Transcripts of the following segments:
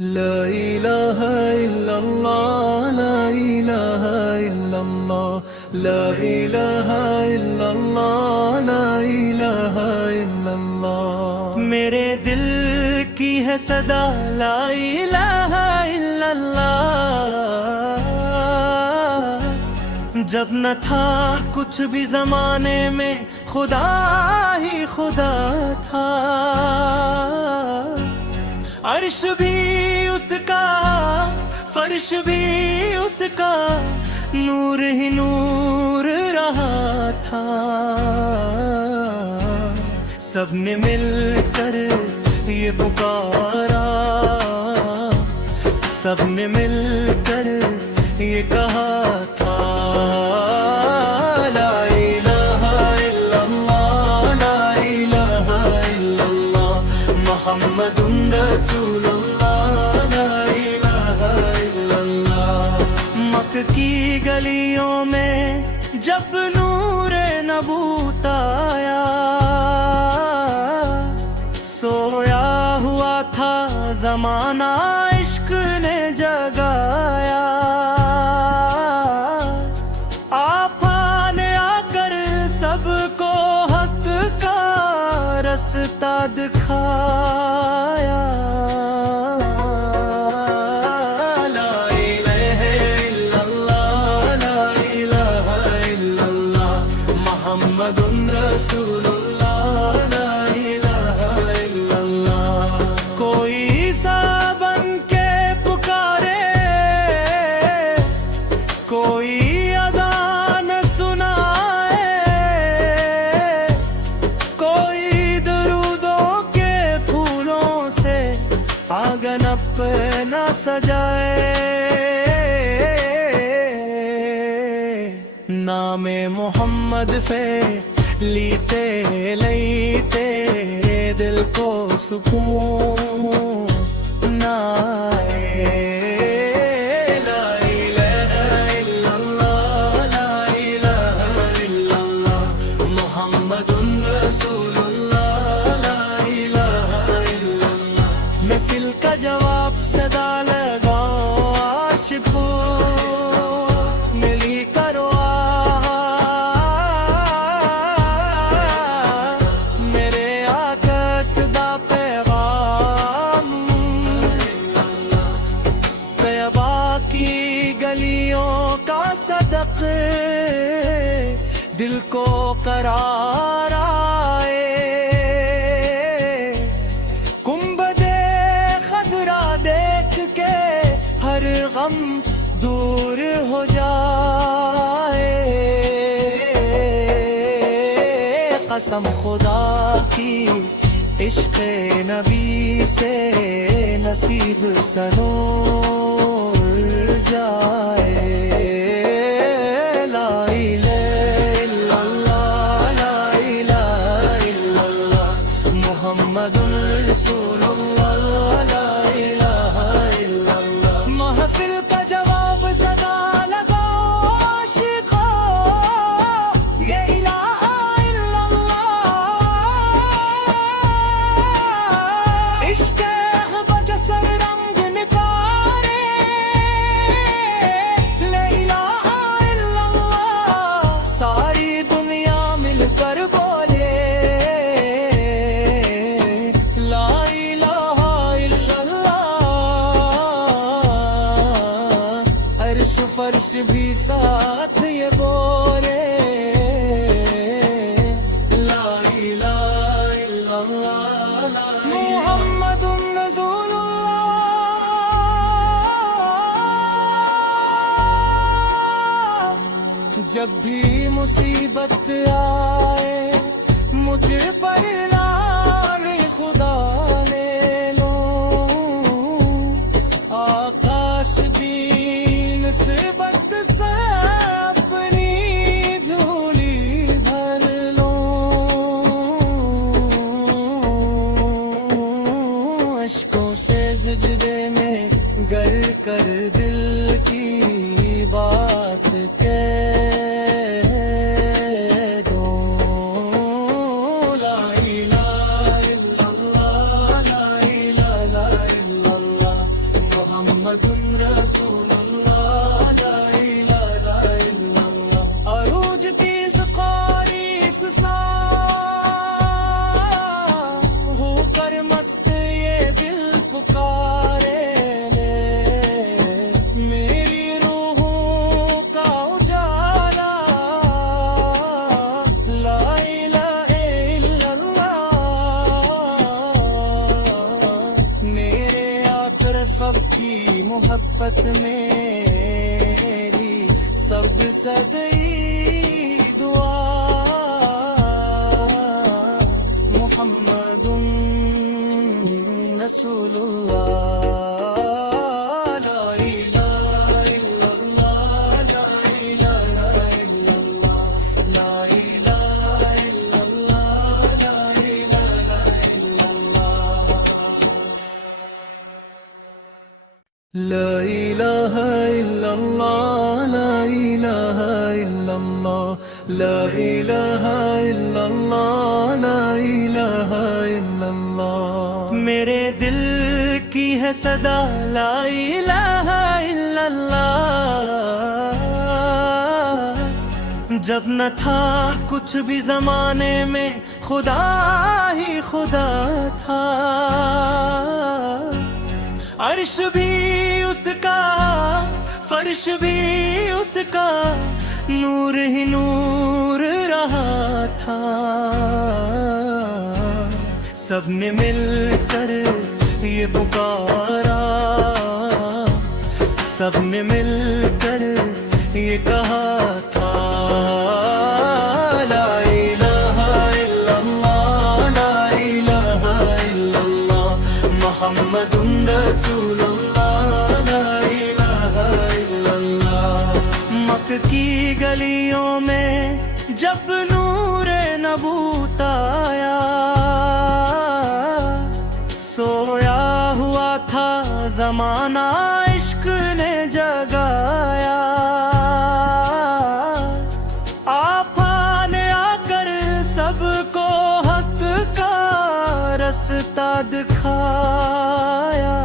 لا إله إلا الله لا إله إلا الله لا إله إلا الله لا إله إلا الله میرے دل کی ہے صدا لا الہ الا اللہ جب نہ تھا کچھ بھی زمانے میں خدا ہی خدا تھا عرش بھی اس کا فرش بھی اس کا نور ہی نور رہا تھا سب نے مل کر یہ پکارا سب نے مل کر یہ کہا تھا لا الہ الا اللہ لا الہ الا اللہ محمد رسول اللہ لا الہ الا اللہ مکہ کی گلیوں میں جب نور نبوت آیا سویا ہوا تھا زمانہ عشق نے جگایا آپا نے آ کر سب کو حق کا رستہ دکھایا لا الہ الا اللہ لا الہ الا اللہ محمد رسول اللہ لا الہ الا اللہ کوئی سا بن کے پکارے کوئی اذان سنائے کوئی درودوں کے پھولوں سے آنگن اپنا سجائے نام محمد پہ لیتے لیتے دل کو سکون آئے لا الہ الا اللہ لا الہ الا اللہ محمد رسول اللہ لا الہ الا اللہ محفل کا جواب صدا لگاؤ عاشق ہو ملی کرو میرے آقا صدا پیغام طیبہ کی گلیوں کا صدق دل کو قرار آئے گنبد خضرا دیکھ کے ہر غم دور ہو جائے قسم خدا کی عشق نبی سے نصیب سنور جائے لا الہ الا اللہ لا الہ الا اللہ محمد رسول اللہ لا الہ الا اللہ محفل کا جواب صدا لگاؤ عاشقو یہ الہ الا اللہ عشق احباب سر رنگ نکارے لا الہ الا اللہ ساری دنیا مل کر بولے لا الہ الا اللہ عرش فرش بھی ساتھ یہ بولے لا الہ الا اللہ محمد رسول اللہ جب بھی مصیبت آئے مجھ پر لان خدا لے لو آکاش بھی نسبت سے اپنی جھولی بھر لو اشکوں سے سجدے میں گر کر دل کی بات کہہ دو لا الہ الا اللہ لا الہ الا اللہ محمد رسول اللہ لا الہ الا اللہ عروج تیز قاریس سا ہو کر مست یہ دل پکارے میری روحوں کا اجالا لا الہ الا اللہ میرے آقا سب کی محبت میری سب صدی دعا محمد رسول اللہ لا الہ الا اللہ لا الہ الا اللہ لا الہ الا اللہ لا الہ الا اللہ لا الہ الا اللہ لا الہ الا اللہ لا الہ الا اللہ لا الہ الا اللہ میرے دل کی ہے صدا لا الہ الا اللہ جب نہ تھا کچھ بھی زمانے میں خدا ہی خدا تھا عرش بھی اس کا فرش بھی اس کا نور ہی نور رہا تھا سب نے مل کر یہ پکارا سب نے مل کر یہ کہا تھا لا الہ الا اللہ لا الہ الا اللہ محمد رسول اللہ لا الہ الا اللہ مکہ کی گلیوں میں جب نور نبوت آیا سویا ہوا تھا زمانہ عشق نے جگایا آپا نے آ کر سب کو حق کا رستہ دکھایا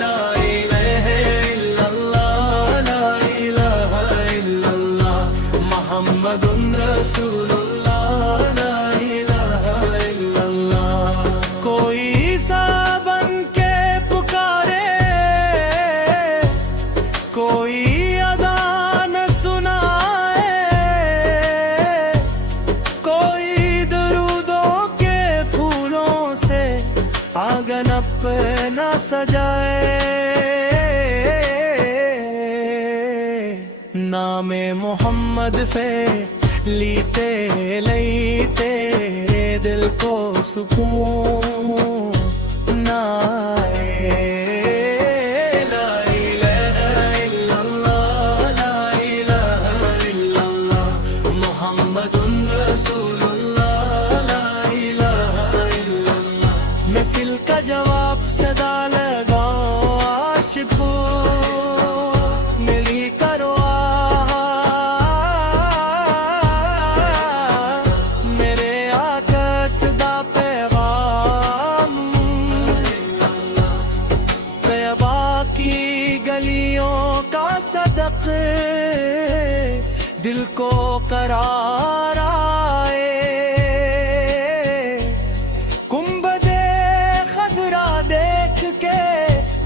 لا الہ الا اللہ لا الہ الا اللہ محمد رسول اللہ لا الہ الا اللہ کوئی سا بن کے پکارے کوئی اذان سنائے کوئی درودوں کے پھولوں سے آنگن اپنا سجائے نام محمد سے لیتے لیتے دل کو سکون نہ آئے لا الہ الا اللہ لا الہ الا اللہ محمد رسول اللہ لا الہ الا اللہ محفل کا جواب صدا لگاؤ عاشق ہو ملی کرو صدق دل کو قرار آئے گنبد خضرا دیکھ کے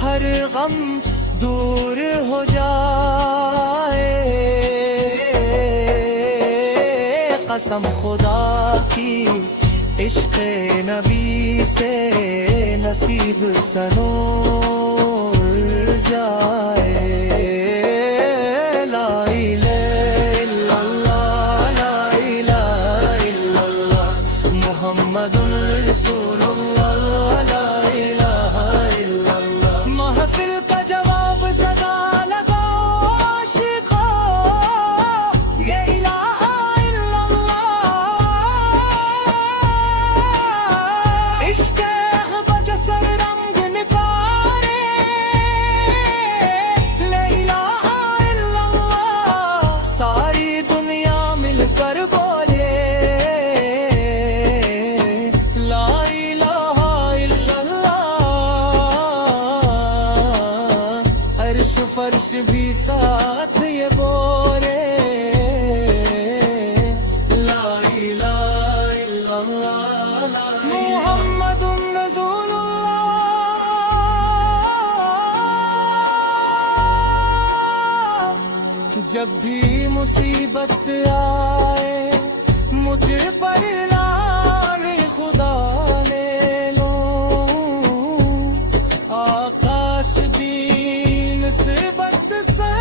ہر غم دور ہو جائے قسم خدا کی عشق نبی سے نصیب سنور جائے لا الہ الا اللہ لا الہ الا اللہ محمد رسول اللہ لا الہ الا اللہ محفل کا جواب صدا لگاؤ عاشقو یہ الہ الا اللہ عشق بجسر رنگ نکارے فرش بھی ساتھ یہ بورے لا الہ الا اللہ محمد رسول اللہ جب بھی مصیبت آئے مجھ پر لعنت خدا لے لو آکاش بھی نسبت سے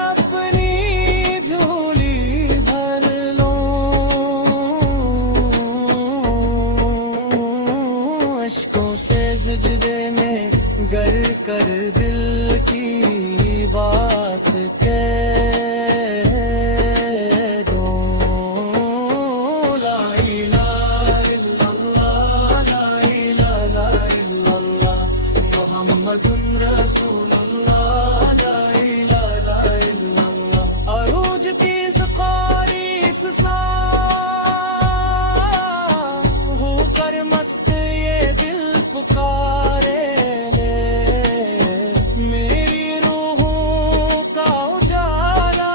اپنی جھولی بھر لو اشکوں سے سجدے میں گر کر دل کی بات کہہ دو لا الہ الا اللہ لا الہ الا اللہ محمد رسول اللہ لا الہ الا اللہ عروج تیز قاریس سا ہو کر مست یہ دل پکارے میری روحوں کا اجالا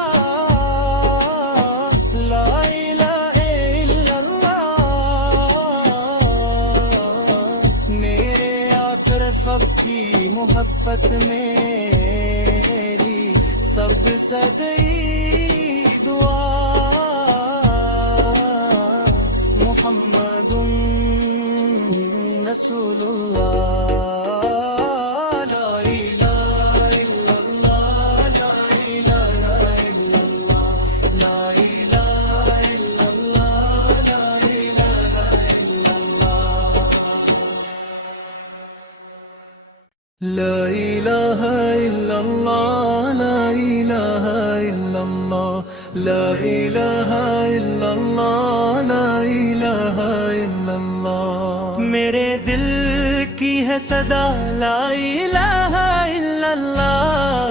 لا الہ الا اللہ میرے اقرب کی محبت میری سب صدی دعا محمد رسول اللہ لا الہ الا اللہ لا الہ الا اللہ لا الہ الا اللہ لا الہ الا اللہ لا الہ الا اللہ لا الہ الا اللہ لا الہ الا اللہ لا الہ الا اللہ میرے دل کی ہے صدا لا الہ الا اللہ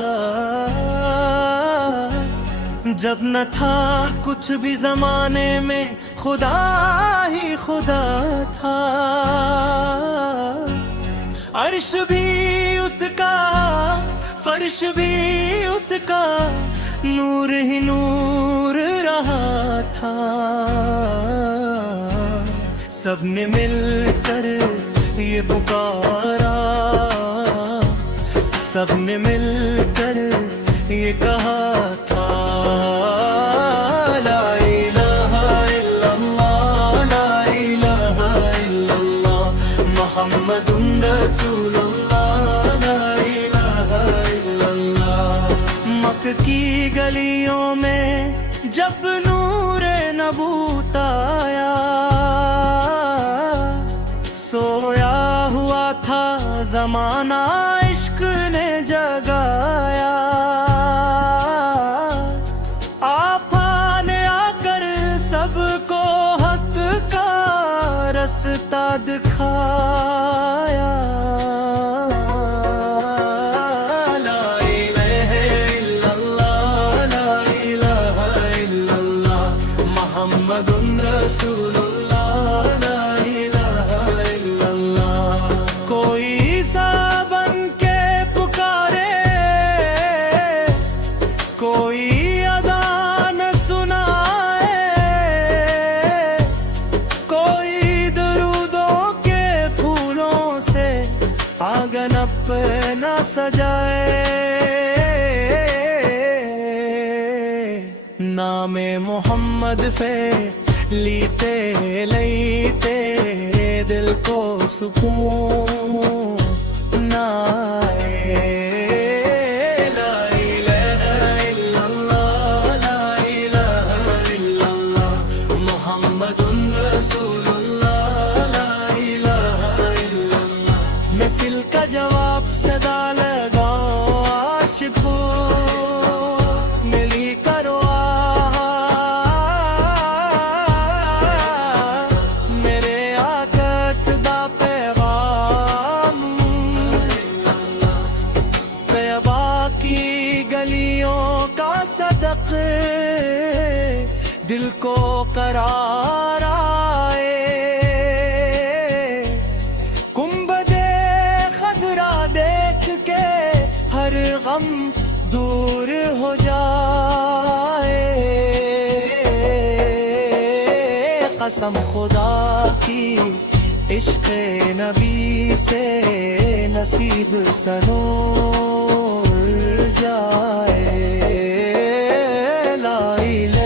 جب نہ تھا کچھ بھی زمانے میں خدا ہی خدا تھا عرش بھی اس کا فرش بھی اس کا نور ہی نور رہا تھا سب نے مل کر یہ پکارا سب نے مل کر یہ کہا تھا لا الہ الا اللہ لا الہ الا اللہ محمد رسول اللہ لا الہ الا اللہ مکہ کی گلیوں میں جب نور نبوت آیا سویا ہوا تھا زمانہ عشق نے جگایا آپا نے آ کر سب کو حق کا رستہ دکھایا لا الہ الا اللہ لا الہ الا اللہ محمد رسول اللہ لا الہ الا اللہ کوئی سا بن کے پکارے کوئی اذان سنائے کوئی درودوں کے پھولوں سے آنگن اپنا سجائے نام محمد سے لیتے لیتے دل کو سکون نہ آئے لا الہ الا اللہ لا الہ الا اللہ محمد رسول اللہ لا الہ الا اللہ محفل کا جواب صدا لگاؤ عاشق ہو ملی کرو دل کو قرار آئے گنبد خضرا دیکھ کے ہر غم دور قسم خدا کی عشق نبی سے نصیب سنور جائے لا الہ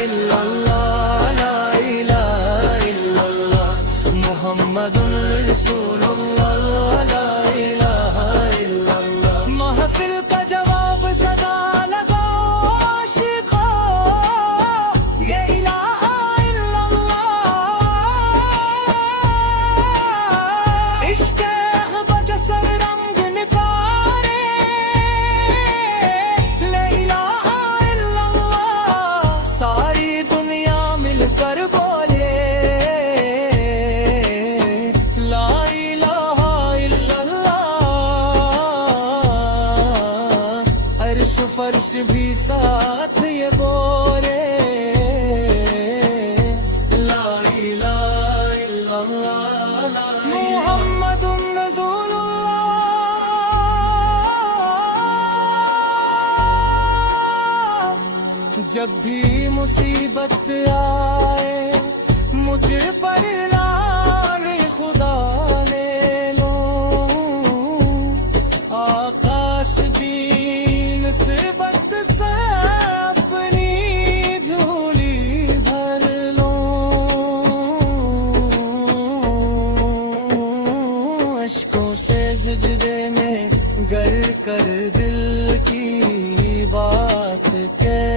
الا اللہ لا الہ الا اللہ محمد رسول اللہ لا الہ الا اللہ محفل کا جواب صدا لگاؤ عاشقو یہ الہ الا اللہ عشق اغبج سر رنگ نکارے لا الہ الا اللہ ساری دنیا مل کر بولے لا الہ الا اللہ عرش فرش بھی ساتھ یہ بولے لا الہ الا اللہ محمد رسول اللہ جب بھی مصیبت آئے مجھ پر لان خدا لے لو آکاش بھی نسبت سے اپنی جھولی بھر لو اشکوں سے سجدے میں گر کر دل کی بات کہہ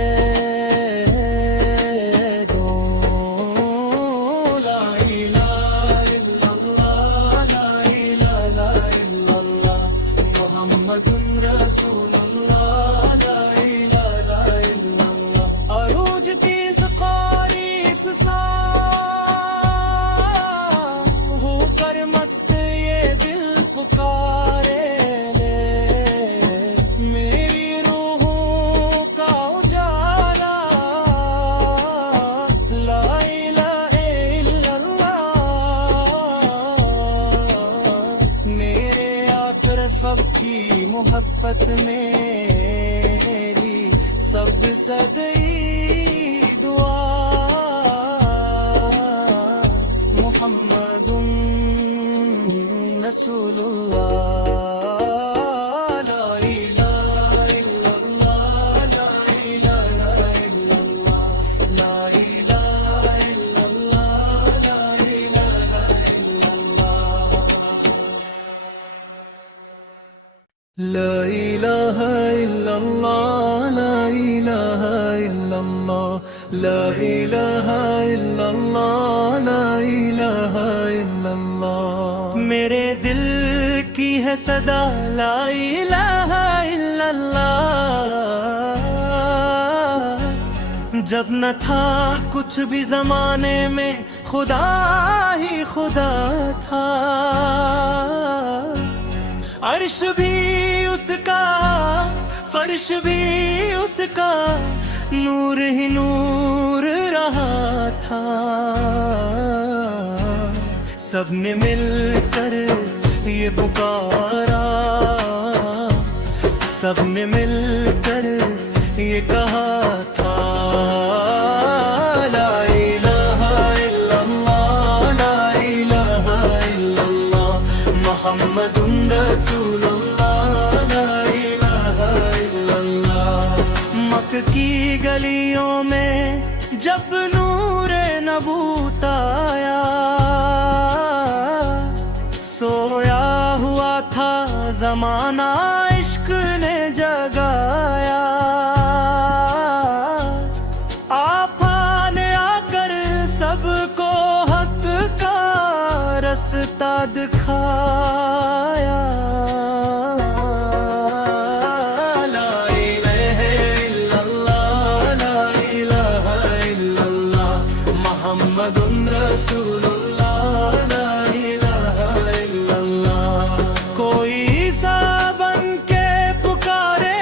دو لا الہ الا اللہ لا الہ الا اللہ محمد رسول اللہ لا الہ الا اللہ عروج تیز قاریس سا ہو کر مست یہ دل پکارے لے میری روحوں کا اجالا لا الہ الا اللہ میرے آقرف کی محبت میری سب صدی دعا محمد رسول اللہ لا الہ الا اللہ لا الہ الا اللہ لا الہ الا اللہ لا الہ الا اللہ لا الہ الا اللہ لا الہ الا اللہ لا الہ الا اللہ لا الہ الا اللہ میرے دل کی ہے صدا لا الہ الا اللہ جب نہ تھا کچھ بھی زمانے میں خدا ہی خدا تھا عرش بھی اس کا فرش بھی اس کا نور ہی نور رہا تھا سب نے مل کر یہ پکارا سب نے مل کر یہ کہا تھا لا الہ الا اللہ لا الہ الا اللہ محمد رسول اللہ لا الہ الا اللہ مکہ کی گلیوں میں جب نور نبوت آیا سویا ہوا تھا زمانہ عشق نے جگایا آپ نے آ کر سب کو حق کا رستہ دکھایا لا الہ الا اللہ لا الہ الا اللہ محمد رسول اللہ لا الہ الا اللہ کوئی سا بن کے پکارے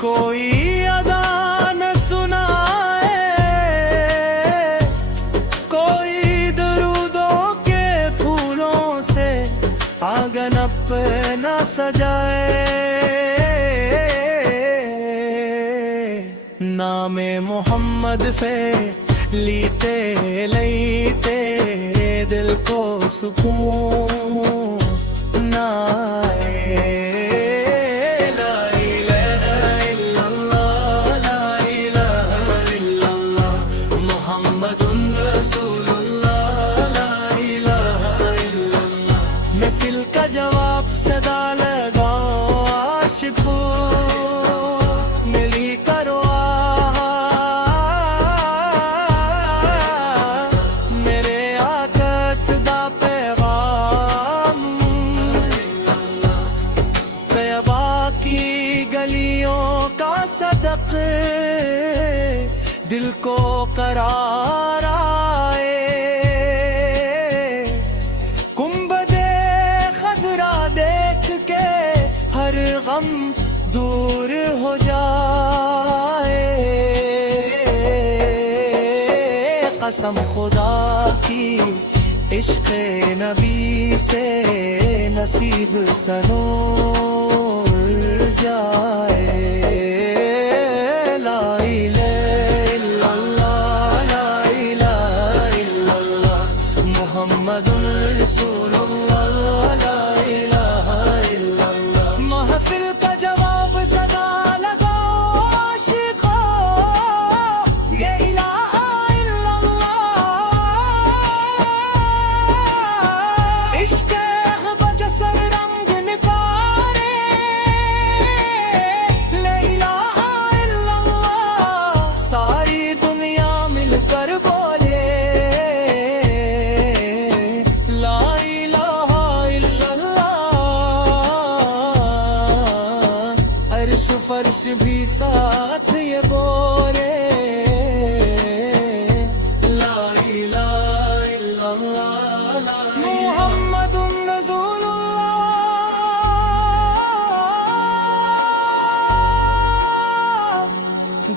کوئی اذان سنائے کوئی درودوں کے پھولوں سے آنگن اپنا سجائے نام محمد سے لیتے لیتے دل کو سکون نہ آئے۔ لا الہ الا اللہ، لا الہ الا اللہ، محمد رسول اللہ، لا الہ الا اللہ۔ محفل کا جواب صدا لگاؤ عاشقو، ملی کرو میرے آقا صدا پیغام، طیبہ کی گلیوں کا صدق دل کو قرار آئے۔ گنبد خضرا دیکھ کے ہر غم دور ہو جائے۔ قسم خدا کی عشق نبی سے نصیب سنور جائے۔ لا الہ الا اللہ، لا الہ الا اللہ، محمد رسول اللہ، لا الہ الا اللہ۔ محفل کا جواب صدا لگاؤ عاشقو، یہ الہ الا اللہ۔ عشق بجسر رنگ نکارے، لا الہ الا اللہ۔ ساری دنیا مل کر بولے لا الہ الا اللہ۔ عرش فرش بھی ساتھ یہ بولے لا الہ الا اللہ، محمد رسول اللہ۔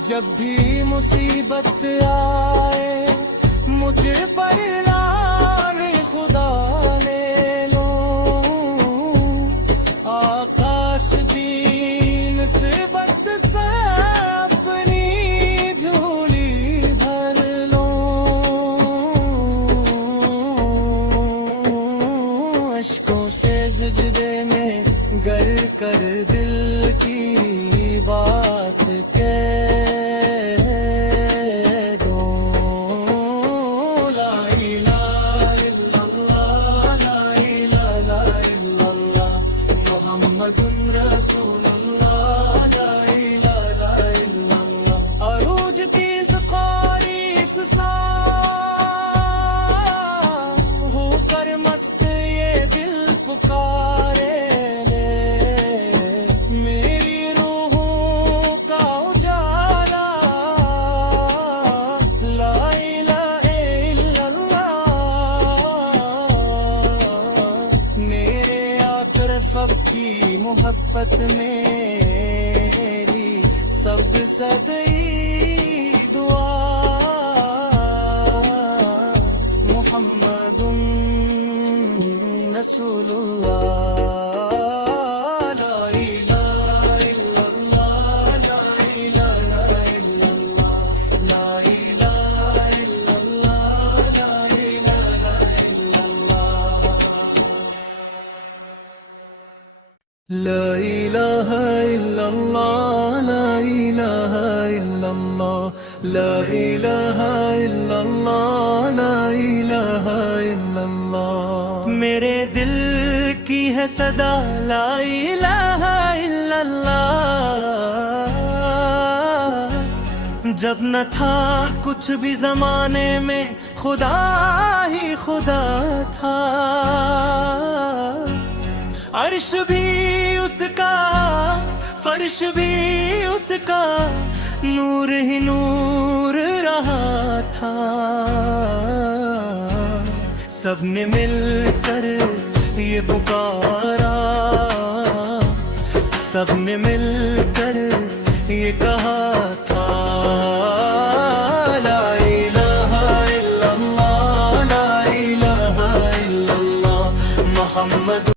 جب بھی مصیبت آئے مجھ پر لان خدا لے لو، آکاش بھی نسبت سے اپنی جھولی بھر لو۔ اشکوں سے سجدے میں گر کر دل کی بات کہہ دو، لا الہ الا اللہ، لا الہ الا اللہ، محمد رسول اللہ، لا الہ الا اللہ۔ عروج تیز قاریس سا ہو کر مست یہ دل پکارے لے، میری روحوں کا اجالا لا الہ الا اللہ۔ میرے اقرب کی محبت میری سب صدی دعا، محمد رسول اللہ۔ لا الہ الا اللہ، لا الہ الا اللہ، لا الہ الا اللہ، لا الہ الا اللہ۔ لا الہ الا اللہ، لا الہ الا اللہ، لا الہ الا اللہ، لا الہ الا اللہ۔ میرے دل کی ہے صدا لا الہ الا اللہ۔ جب نہ تھا کچھ بھی زمانے میں خدا ہی خدا تھا، عرش بھی اس کا فرش بھی اس کا، نور ہی نور رہا تھا۔ سب نے مل کر یہ پکارا، سب نے مل کر یہ کہا تھا لا الہ الا اللہ، لا الہ الا اللہ، محمد